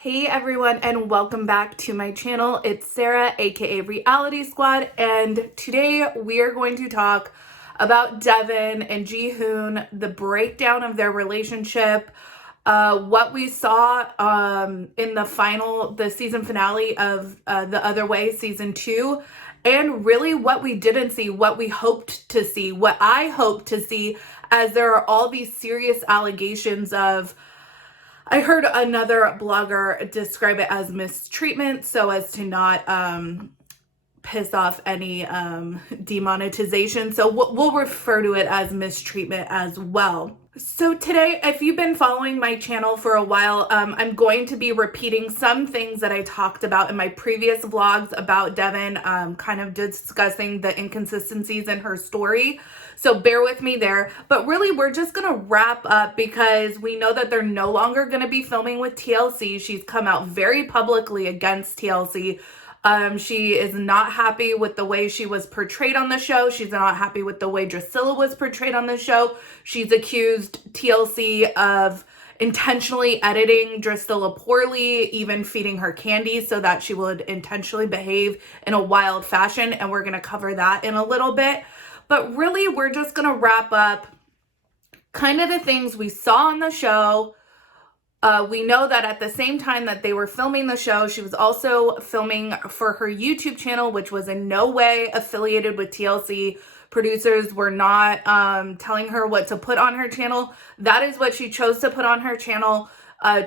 Hey everyone, and welcome back to my channel. It's Sarah, aka Reality Squad, and today we are going to talk about Deavan and Jihoon, the breakdown of their relationship, what we saw in the season finale of The Other Way season 2, and really what we didn't see, what we hoped to see, what I hoped to see, as there are all these serious allegations of, I heard another blogger describe it as mistreatment so as to not piss off any demonetization. So we'll refer to it as mistreatment as well. So today, if you've been following my channel for a while, I'm going to be repeating some things that I talked about in my previous vlogs about Deavan, kind of discussing the inconsistencies in her story. So bear with me there. But really, we're just going to wrap up because we know that they're no longer going to be filming with TLC. She's come out very publicly against TLC. She is not happy with the way she was portrayed on the show. She's not happy with the way Drusilla was portrayed on the show. She's accused TLC of intentionally editing Drusilla poorly, even feeding her candy so that she would intentionally behave in a wild fashion. And we're going to cover that in a little bit. But really, we're just going to wrap up kind of the things we saw on the show. We know that at the same time that they were filming the show, she was also filming for her YouTube channel, which was in no way affiliated with TLC. Producers were not telling her what to put on her channel. That is what she chose to put on her channel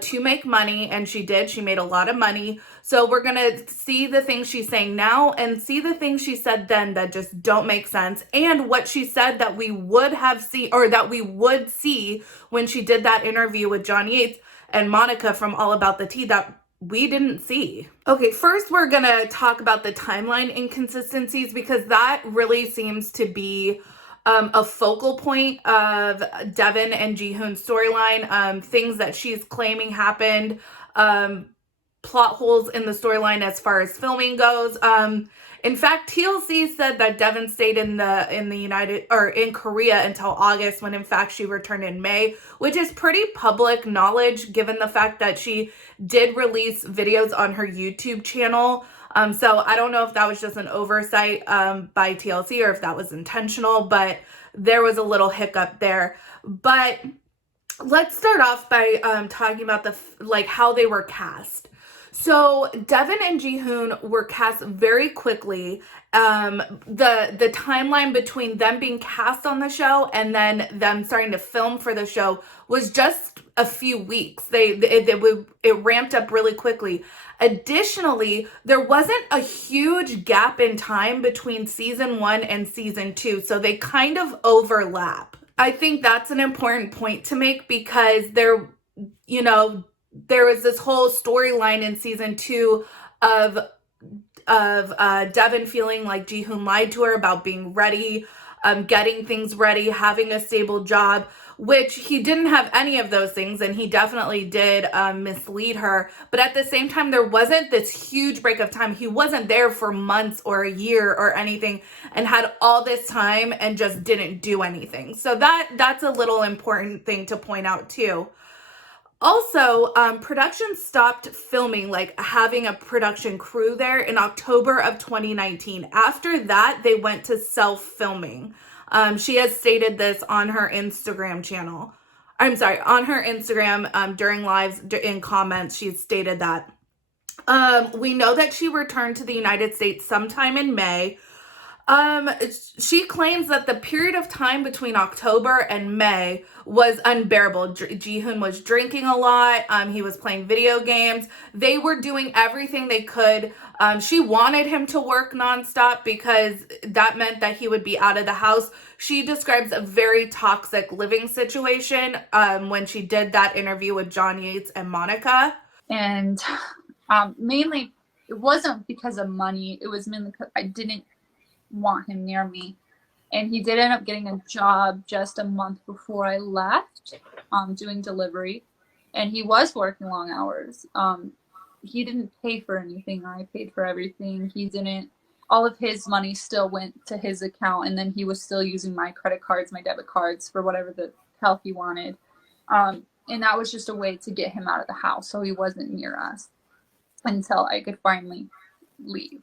to make money, and she did. She made a lot of money. So we're going to see the things she's saying now and see the things she said then that just don't make sense, and what she said that we would have seen, or that we would see when she did that interview with John Yates and Monica from All About the Tea that we didn't see. Okay, first we're gonna talk about the timeline inconsistencies because that really seems to be a focal point of Deavan and Jihoon's storyline. Things that she's claiming happened, plot holes in the storyline as far as filming goes. In fact, TLC said that Deavan stayed in Korea until August, when in fact she returned in May, which is pretty public knowledge given the fact that she did release videos on her YouTube channel. So I don't know if that was just an oversight by TLC or if that was intentional, but there was a little hiccup there. But let's start off by talking about how they were cast. So Deavan and Jihoon were cast very quickly. The timeline between them being cast on the show and then them starting to film for the show was just a few weeks. It ramped up really quickly. Additionally, there wasn't a huge gap in time between season 1 and season 2, so they kind of overlap. I think that's an important point to make because there was this whole storyline in season 2 of Deavan feeling like Jihoon lied to her about being ready, getting things ready, having a stable job, which he didn't have any of those things, and he definitely did mislead her. But at the same time, there wasn't this huge break of time. He wasn't there for months or a year or anything and had all this time and just didn't do anything. So that's a little important thing to point out too. Also, production stopped filming, like having a production crew there, in October of 2019. After that, they went to self-filming. She has stated this on her Instagram channel. I'm sorry, on her Instagram during lives, in comments, she stated that. We know that she returned to the United States sometime in May. She claims that the period of time between October and May was unbearable. Jihoon was drinking a lot. He was playing video games. They were doing everything they could. She wanted him to work nonstop because that meant that he would be out of the house. She describes a very toxic living situation when she did that interview with John Yates and Monica. And mainly, it wasn't because of money. It was mainly because I didn't want him near me, and he did end up getting a job just a month before I left, doing delivery, and he was working long hours. He didn't pay for anything. I paid for everything. He didn't. All of his money still went to his account, and then he was still using my credit cards, my debit cards, for whatever the hell he wanted. And that was just a way to get him out of the house so he wasn't near us until I could finally leave.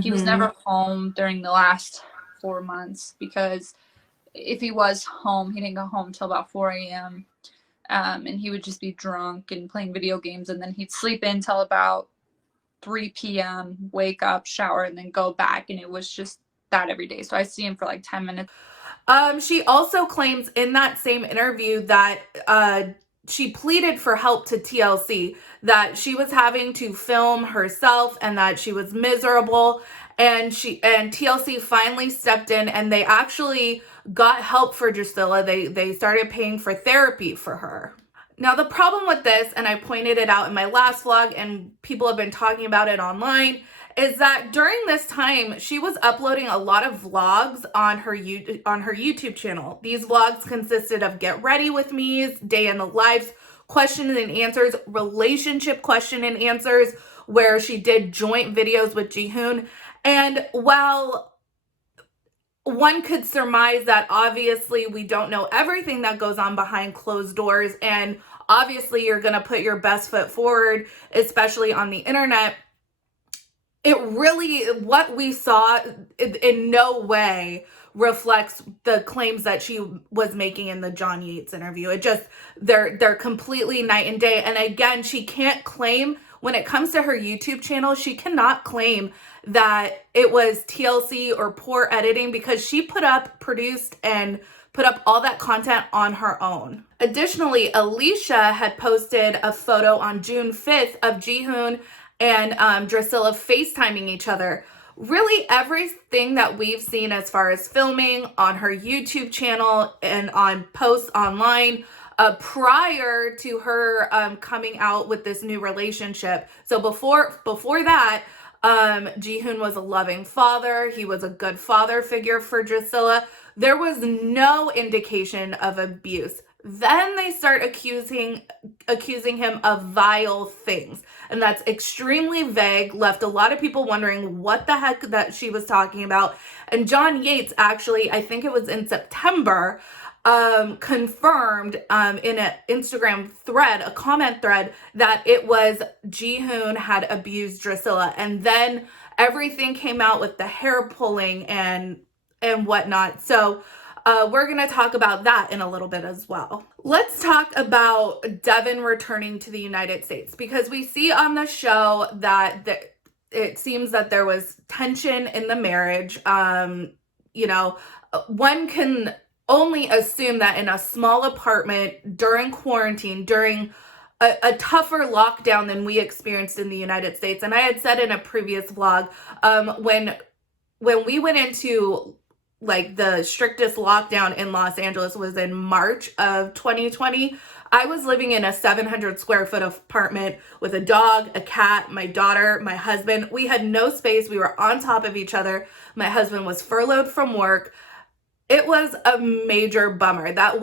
He was never home during the last 4 months, because if he was home, he didn't go home till about 4 a.m. And he would just be drunk and playing video games, and then he'd sleep in till about 3 p.m., wake up, shower, and then go back. And it was just that every day. So I see him for like 10 minutes. She also claims in that same interview that she pleaded for help to TLC, that she was having to film herself and that she was miserable. And TLC finally stepped in, and they actually got help for Drusilla. They started paying for therapy for her. Now, the problem with this, and I pointed it out in my last vlog, and people have been talking about it online, is that during this time, she was uploading a lot of vlogs on her YouTube channel. These vlogs consisted of get ready with me's, day in the lives, questions and answers, relationship question and answers, where she did joint videos with Jihoon. And while one could surmise that obviously we don't know everything that goes on behind closed doors, and obviously you're going to put your best foot forward, especially on the internet, it really, what we saw in no way reflects the claims that she was making in the John Yates interview. It just, they're completely night and day. And again, she can't claim, when it comes to her YouTube channel, she cannot claim that it was TLC or poor editing, because she produced and put up all that content on her own. Additionally, Alicia had posted a photo on June 5th of Jihoon and Drusilla FaceTiming each other. Really, everything that we've seen as far as filming on her YouTube channel and on posts online prior to her coming out with this new relationship. So before that, Jihoon was a loving father. He was a good father figure for Drusilla. There was no indication of abuse. Then they start accusing him of vile things. And that's extremely vague, left a lot of people wondering what the heck that she was talking about. And Yates actually, I think it was in September, confirmed in an Instagram thread, a comment thread, that it was Jihoon had abused Drusilla. And then everything came out with the hair pulling and whatnot. So we're going to talk about that in a little bit as well. Let's talk about Deavan returning to the United States, because we see on the show that it seems that there was tension in the marriage. You know, one can only assume that in a small apartment during quarantine, during a tougher lockdown than we experienced in the United States. And I had said in a previous vlog, when we went into like the strictest lockdown in Los Angeles was in March of 2020. I was living in a 700 square foot apartment with a dog, a cat, my daughter, my husband. We had no space. We were on top of each other. My husband was furloughed from work. It was a major bummer. That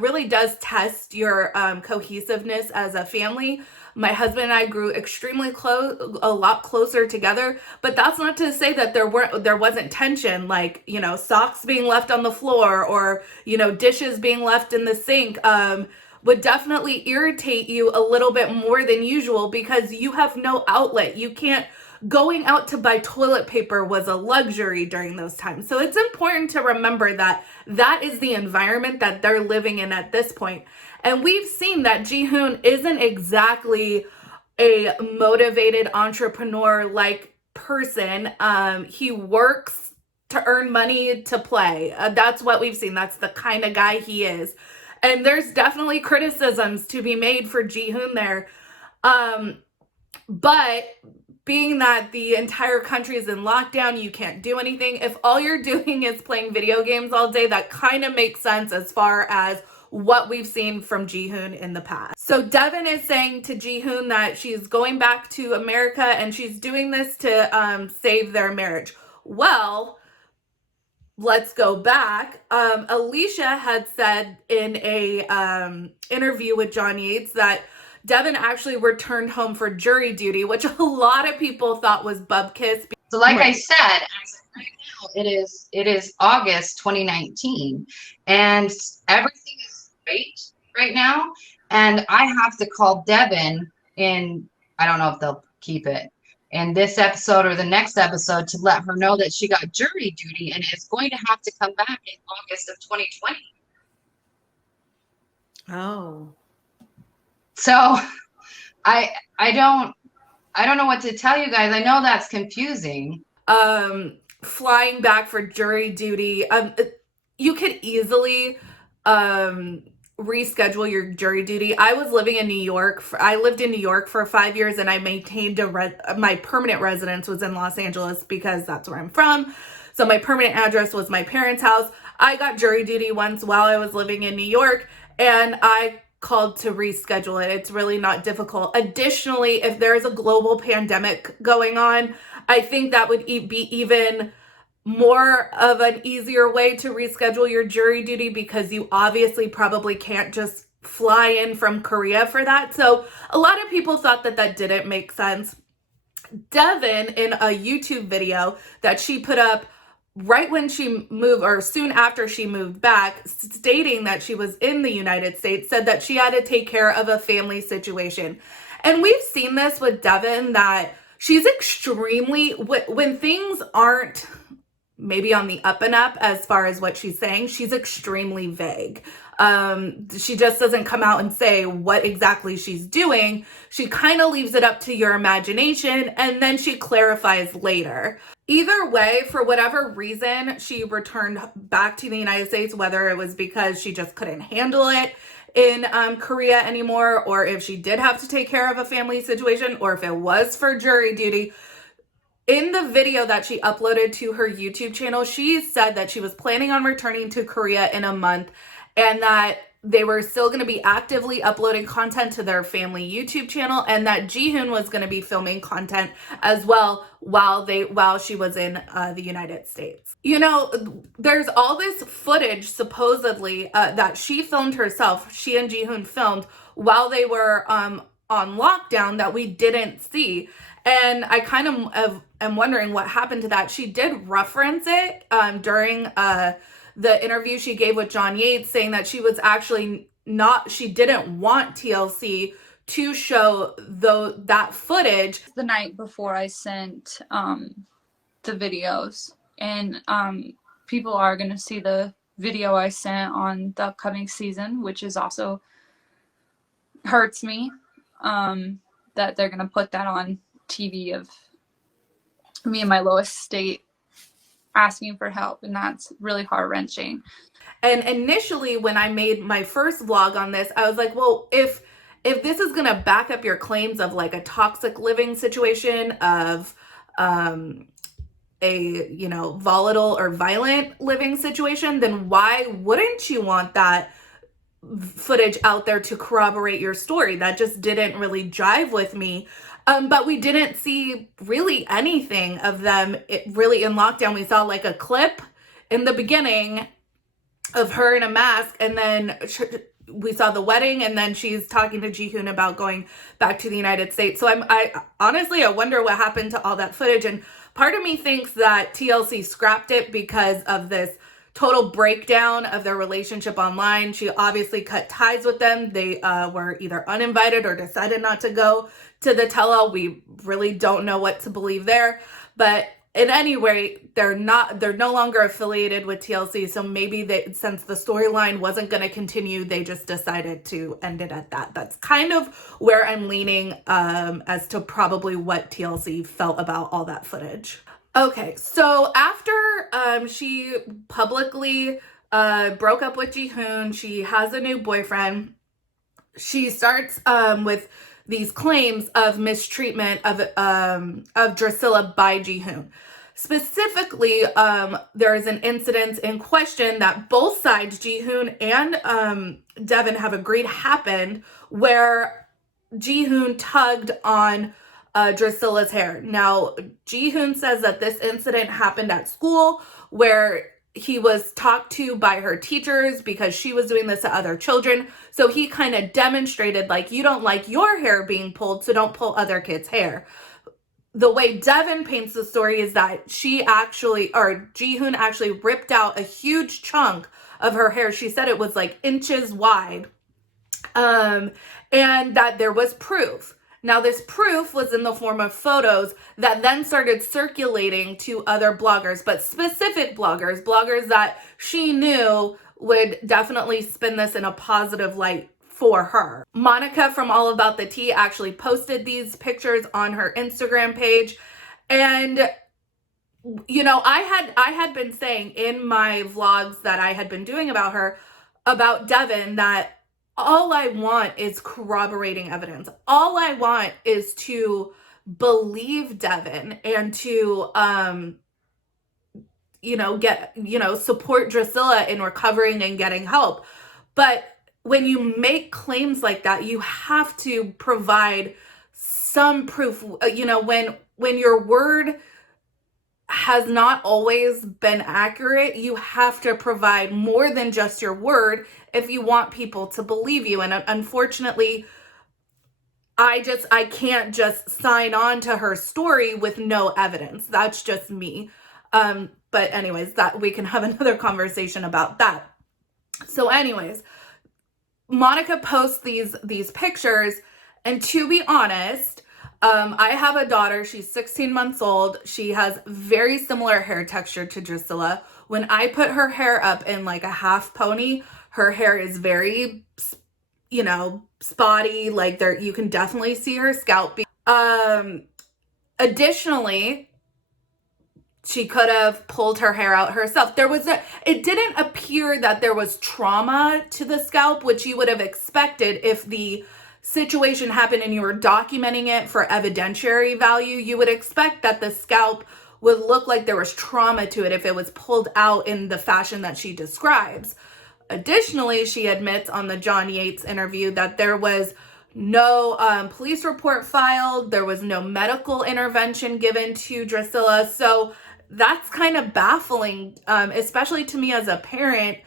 really does test your cohesiveness as a family. My husband and I grew extremely close, a lot closer together, but that's not to say that there wasn't tension, like, you know, socks being left on the floor or, you know, dishes being left in the sink would definitely irritate you a little bit more than usual, because you have no outlet. Going out to buy toilet paper was a luxury during those times. So it's important to remember that that is the environment that they're living in at this point. And we've seen that Jihoon isn't exactly a motivated entrepreneur-like person. He works to earn money to play. That's what we've seen. That's the kind of guy he is. And there's definitely criticisms to be made for Jihoon there. But being that the entire country is in lockdown, you can't do anything. If all you're doing is playing video games all day, that kind of makes sense as far as what we've seen from Jihoon in the past. So Deavan is saying to Jihoon that she's going back to America and she's doing this to save their marriage. Well, let's go back. Alicia had said in a interview with John Yates that Deavan actually returned home for jury duty, which a lot of people thought was bupkis. So like I said, as of right now, it is August 2019, and everything is great right now. And I have to call Deavan in, I don't know if they'll keep it, in this episode or the next episode to let her know that she got jury duty and is going to have to come back in August of 2020. Oh. So I don't know what to tell you guys. I know that's confusing. Flying back for jury duty. You could easily reschedule your jury duty. I was living in New York. I lived in New York for 5 years, and I maintained my permanent residence was in Los Angeles because that's where I'm from. So my permanent address was my parents' house. I got jury duty once while I was living in New York, and I called to reschedule it. It's really not difficult. Additionally, if there is a global pandemic going on, I think that would be even more of an easier way to reschedule your jury duty, because you obviously probably can't just fly in from Korea for that. So a lot of people thought that that didn't make sense. Deavan, in a YouTube video that she put up right when she moved, or soon after she moved back, stating that she was in the United States, said that she had to take care of a family situation. And we've seen this with Deavan, that she's extremely, when things aren't maybe on the up and up as far as what she's saying, she's extremely vague. She just doesn't come out and say what exactly she's doing. She kind of leaves it up to your imagination, and then she clarifies later. Either way, for whatever reason, she returned back to the United States, whether it was because she just couldn't handle it in Korea anymore, or if she did have to take care of a family situation, or if it was for jury duty. In the video that she uploaded to her YouTube channel, she said that she was planning on returning to Korea in a month, and that they were still going to be actively uploading content to their family YouTube channel, and that Jihoon was going to be filming content as well while she was in the United States. You know, there's all this footage supposedly that she filmed herself. She and Jihoon filmed while they were on lockdown that we didn't see. And I kind of am wondering what happened to that. She did reference it during the interview she gave with John Yates, saying that she was actually she didn't want TLC to show that footage. The night before I sent the videos, and people are going to see the video I sent on the upcoming season, which is also hurts me that they're going to put that on TV of me in my lowest state asking for help, and that's really heart-wrenching. And initially, when I made my first vlog on this, I was like, well, if this is gonna back up your claims of like a toxic living situation, of a, you know, volatile or violent living situation, then why wouldn't you want that footage out there to corroborate your story? That just didn't really jive with me. But we didn't see really anything of them really in lockdown. We saw like a clip in the beginning of her in a mask, and then we saw the wedding, and then she's talking to Jihoon about going back to the United States. So I honestly wonder what happened to all that footage. And part of me thinks that TLC scrapped it because of this total breakdown of their relationship online. She obviously cut ties with them. They were either uninvited or decided not to go to the tell-all. We really don't know what to believe there. But in any rate, they're no longer affiliated with TLC. So maybe since the storyline wasn't going to continue, they just decided to end it at that. That's kind of where I'm leaning as to probably what TLC felt about all that footage. Okay, so after she publicly broke up with Jihoon, she has a new boyfriend. She starts with these claims of mistreatment of Drusilla by Jihoon. Specifically, there is an incident in question that both sides, Jihoon and Deavan, have agreed happened, where Jihoon tugged on Drusilla's hair. Now, Jihoon says that this incident happened at school, where he was talked to by her teachers because she was doing this to other children. So he kind of demonstrated, like, you don't like your hair being pulled, so don't pull other kids' hair. The way Deavan paints the story is that Jihoon actually ripped out a huge chunk of her hair. She said it was like inches wide, and that there was proof. Now, this proof was in the form of photos that then started circulating to other bloggers, but specific bloggers that she knew would definitely spin this in a positive light for her. Monica from All About the Tea actually posted these pictures on her Instagram page. And you know, I had been saying in my vlogs that I had been doing about her, about Deavan, that all I want is corroborating evidence. All I want is to believe Deavan and to you know, support Drusilla in recovering and getting help. But when you make claims like that, you have to provide some proof. You know, when your word has not always been accurate, you have to provide more than just your word if you want people to believe you. And unfortunately, I can't just sign on to her story with no evidence. That's just me. But anyways, that we can have another conversation about that. So anyways, Monica posts these pictures, and to be honest, I have a daughter. She's 16 months old. She has very similar hair texture to Drusilla. When I put her hair up in like a half pony, her hair is very, you know, spotty. Like there, you can definitely see her scalp. Additionally, she could have pulled her hair out herself. It didn't appear that there was trauma to the scalp, which you would have expected if the situation happened and you were documenting it for evidentiary value. You would expect that the scalp would look like there was trauma to it if it was pulled out in the fashion that she describes. Additionally, she admits on the John Yates interview that there was no police report filed. There was no medical intervention given to Drusilla. So that's kind of baffling, especially to me as a parent.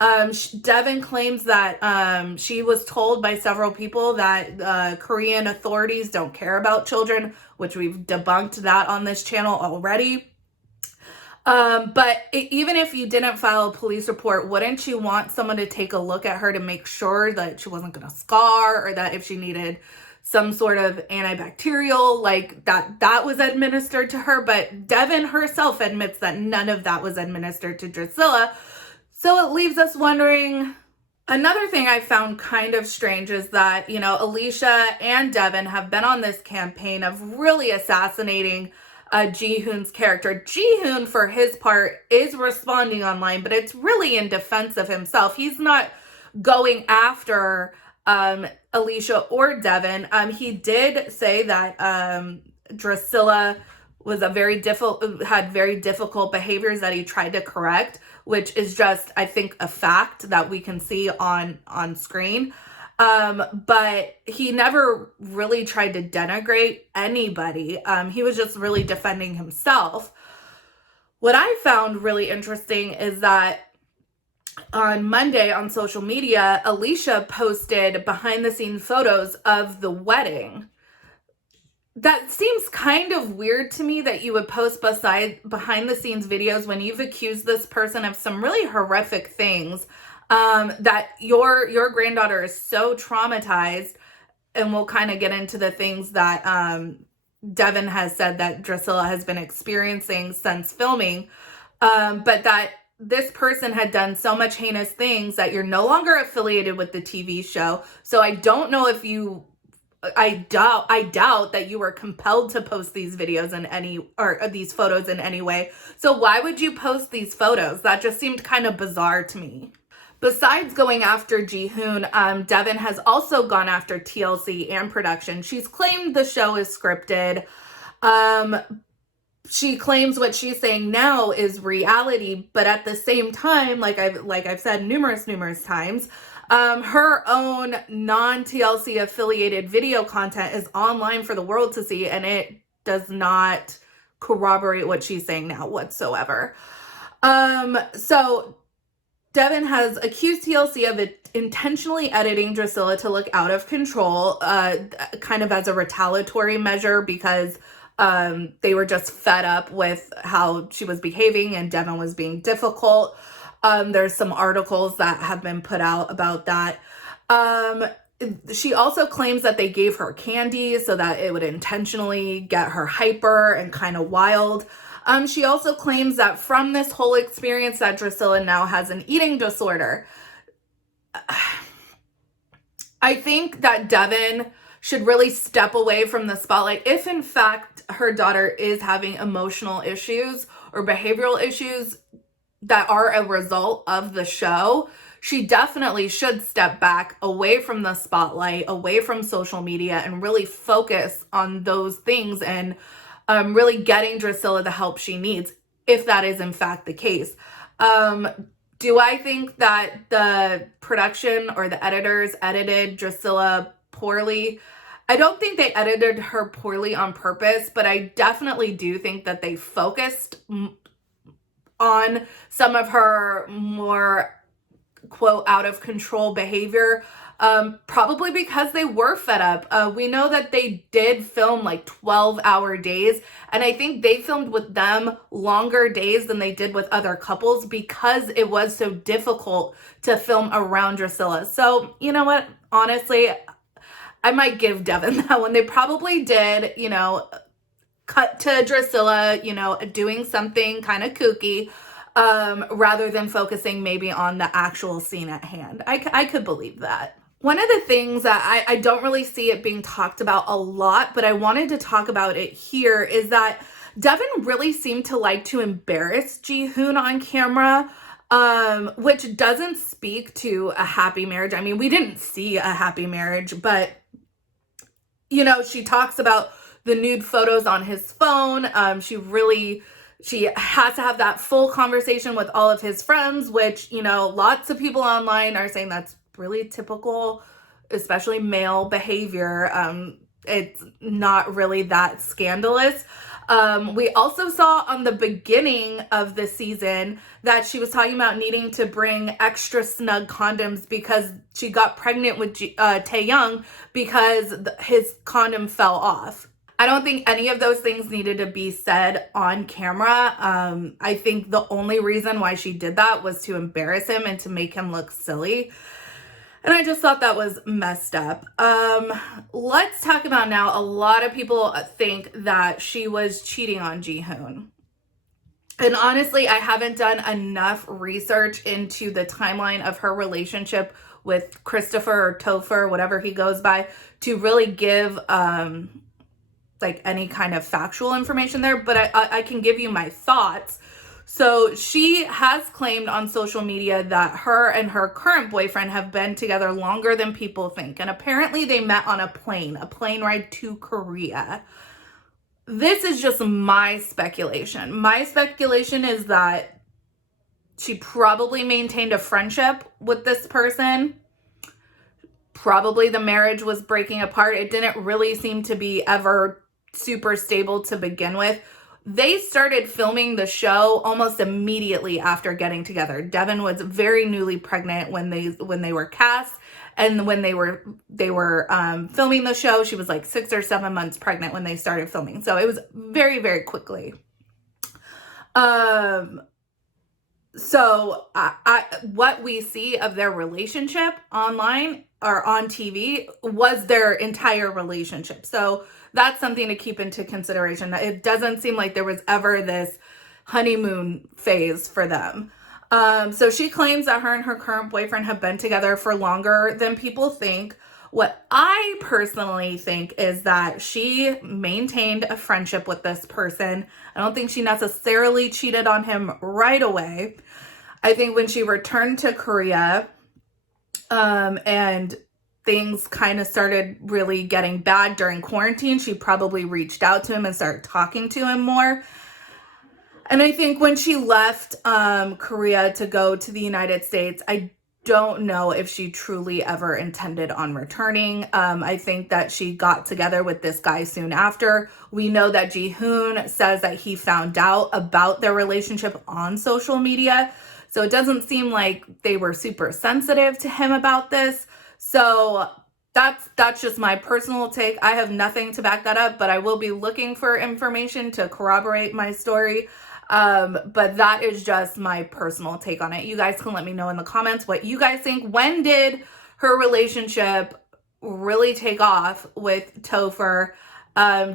Deavan claims that she was told by several people that Korean authorities don't care about children, which we've debunked that on this channel already. But even if you didn't file a police report, wouldn't you want someone to take a look at her to make sure that she wasn't going to scar, or that if she needed some sort of antibacterial, like that was administered to her? But Deavan herself admits that none of that was administered to Drusilla. So it leaves us wondering. Another thing I found kind of strange is that, you know, Alicia and Deavan have been on this campaign of really assassinating Jihoon's character. Jihoon, for his part, is responding online, but it's really in defense of himself. He's not going after Alicia or Deavan. He did say that Drusilla was had very difficult behaviors that he tried to correct, which is just, I think, a fact that we can see on screen. But he never really tried to denigrate anybody. He was just really defending himself. What I found really interesting is that on Monday on social media, Alicia posted behind the scenes photos of the wedding. That seems kind of weird to me, that you would post behind the scenes videos when you've accused this person of some really horrific things, that your granddaughter is so traumatized. And we'll kind of get into the things that Deavan has said that Drusilla has been experiencing since filming, but that this person had done so much heinous things that you're no longer affiliated with the TV show. So I don't know if I doubt that you were compelled to post these videos or these photos in any way. So why would you post these photos? That just seemed kind of bizarre to me. Besides going after Jihoon, Deavan has also gone after TLC and production. She's claimed the show is scripted. She claims what she's saying now is reality, but at the same time, like I've said numerous times, her own non-TLC affiliated video content is online for the world to see, and it does not corroborate what she's saying now whatsoever. So Deavan has accused TLC of intentionally editing Drusilla to look out of control, kind of as a retaliatory measure, because they were just fed up with how she was behaving and Deavan was being difficult. There's some articles that have been put out about that. She also claims that they gave her candy so that it would intentionally get her hyper and kind of wild. She also claims that from this whole experience that Drusilla now has an eating disorder. I think that Deavan should really step away from the spotlight if in fact her daughter is having emotional issues or behavioral issues that are a result of the show. She definitely should step back away from the spotlight, away from social media, and really focus on those things and really getting Drusilla the help she needs, if that is in fact the case. Do I think that the production or the editors edited Drusilla poorly? I don't think they edited her poorly on purpose, but I definitely do think that they focused on some of her more, quote, out of control behavior, probably because they were fed up. We know that they did film like 12-hour days, and I think they filmed with them longer days than they did with other couples because it was so difficult to film around Drusilla. So, you know what? Honestly, I might give Deavan that one. They probably did, cut to Drusilla, doing something kind of kooky, rather than focusing maybe on the actual scene at hand. I could believe that. One of the things that I don't really see it being talked about a lot, but I wanted to talk about it here, is that Deavan really seemed to like to embarrass Jihoon on camera, which doesn't speak to a happy marriage. I mean, we didn't see a happy marriage, but, she talks about the nude photos on his phone. She has to have that full conversation with all of his friends, which, lots of people online are saying that's really typical, especially male behavior. It's not really that scandalous. We also saw on the beginning of the season that she was talking about needing to bring extra snug condoms because she got pregnant with Taeyoung because his condom fell off. I don't think any of those things needed to be said on camera. I think the only reason why she did that was to embarrass him and to make him look silly. And I just thought that was messed up. Let's talk about now. A lot of people think that she was cheating on Jihoon. And honestly, I haven't done enough research into the timeline of her relationship with Christopher or Topher, whatever he goes by, to really give like any kind of factual information there, but I can give you my thoughts. So she has claimed on social media that her and her current boyfriend have been together longer than people think. And apparently they met on a plane ride to Korea. This is just my speculation. My speculation is that she probably maintained a friendship with this person. Probably the marriage was breaking apart. It didn't really seem to be ever super stable to begin with. They started filming the show almost immediately after getting together. Deavan was very newly pregnant when they were cast, and when they were filming the show, she was like 6 or 7 months pregnant when they started filming. So it was very, very quickly. So what we see of their relationship online or on TV was their entire relationship. So that's something to keep into consideration. It doesn't seem like there was ever this honeymoon phase for them. So she claims that her and her current boyfriend have been together for longer than people think. What I personally think is that she maintained a friendship with this person. I don't think she necessarily cheated on him right away. I think when she returned to Korea, and things kind of started really getting bad during quarantine, she probably reached out to him and started talking to him more. And I think when she left Korea to go to the United States, I don't know if she truly ever intended on returning. I think that she got together with this guy soon after. We know that Jihoon says that he found out about their relationship on social media. So it doesn't seem like they were super sensitive to him about this. So that's just my personal take. I have nothing to back that up, but I will be looking for information to corroborate my story. But that is just my personal take on it. You guys can let me know in the comments what you guys think. When did her relationship really take off with Topher?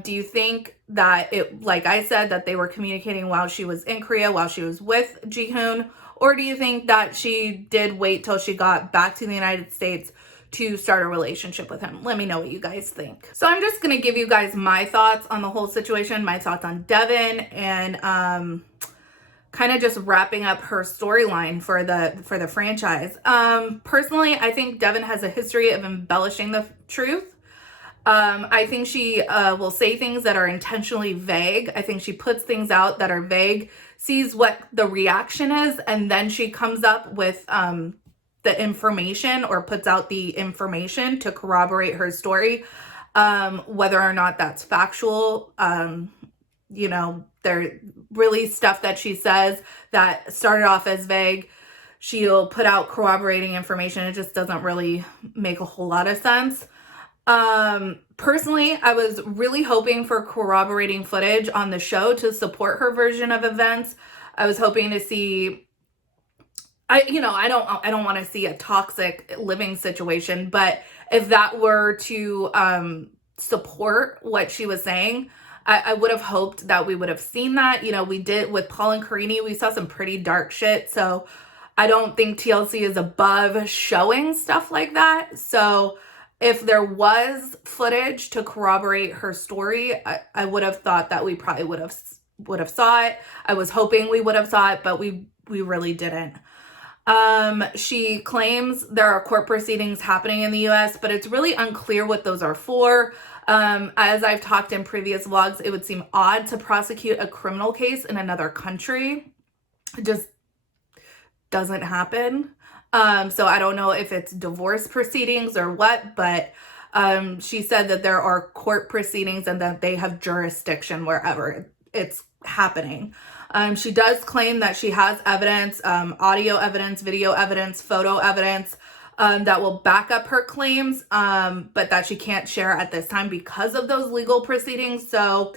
Do you think that it, like I said, that they were communicating while she was in Korea, while she was with Jihoon? Or do you think that she did wait till she got back to the United States to start a relationship with him? Let me know what you guys think. So I'm just going to give you guys my thoughts on the whole situation, my thoughts on Deavan, and kind of just wrapping up her storyline for the franchise. Personally, I think Deavan has a history of embellishing the truth. I think she will say things that are intentionally vague. I think she puts things out that are vague, sees what the reaction is, and then she comes up with the information, or puts out the information to corroborate her story, whether or not that's factual. You know, there really stuff that she says that started off as vague, she'll put out corroborating information. It just doesn't really make a whole lot of sense. Personally, I was really hoping for corroborating footage on the show to support her version of events. I was hoping to see, I don't want to see a toxic living situation, but if that were to support what she was saying, I would have hoped that we would have seen that. You know, we did with Paul and Karini, we saw some pretty dark shit. So I don't think TLC is above showing stuff like that. So if there was footage to corroborate her story, I would have thought that we probably would have saw it. I was hoping we would have saw it, but we really didn't. She claims there are court proceedings happening in the US, but it's really unclear what those are for. As I've talked in previous vlogs, it would seem odd to prosecute a criminal case in another country. It just doesn't happen. So I don't know if it's divorce proceedings or what, but she said that there are court proceedings and that they have jurisdiction wherever it's happening. She does claim that she has evidence, audio evidence, video evidence, photo evidence, that will back up her claims, but that she can't share at this time because of those legal proceedings. So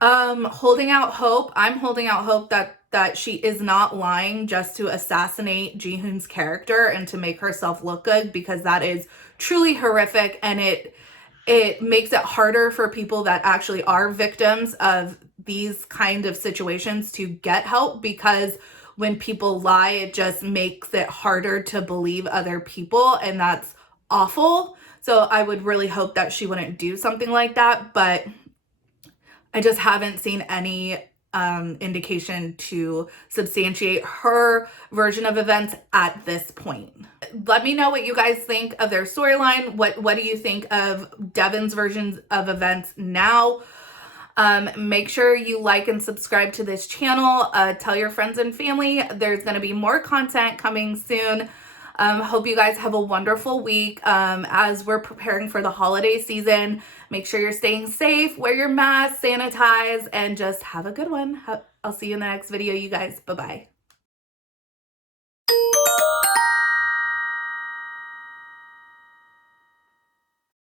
holding out hope. I'm holding out hope that she is not lying just to assassinate Jihoon's character and to make herself look good, because that is truly horrific, and it makes it harder for people that actually are victims of these kind of situations to get help, because when people lie, it just makes it harder to believe other people, and that's awful. So I would really hope that she wouldn't do something like that, but I just haven't seen any indication to substantiate her version of events at this point. Let me know what you guys think of their storyline. What do you think of Deavan's versions of events now? Make sure you like and subscribe to this channel. Tell your friends and family. There's going to be more content coming soon. Hope you guys have a wonderful week as we're preparing for the holiday season. Make sure you're staying safe, wear your mask, sanitize, and just have a good one. I'll see you in the next video, you guys. Bye-bye.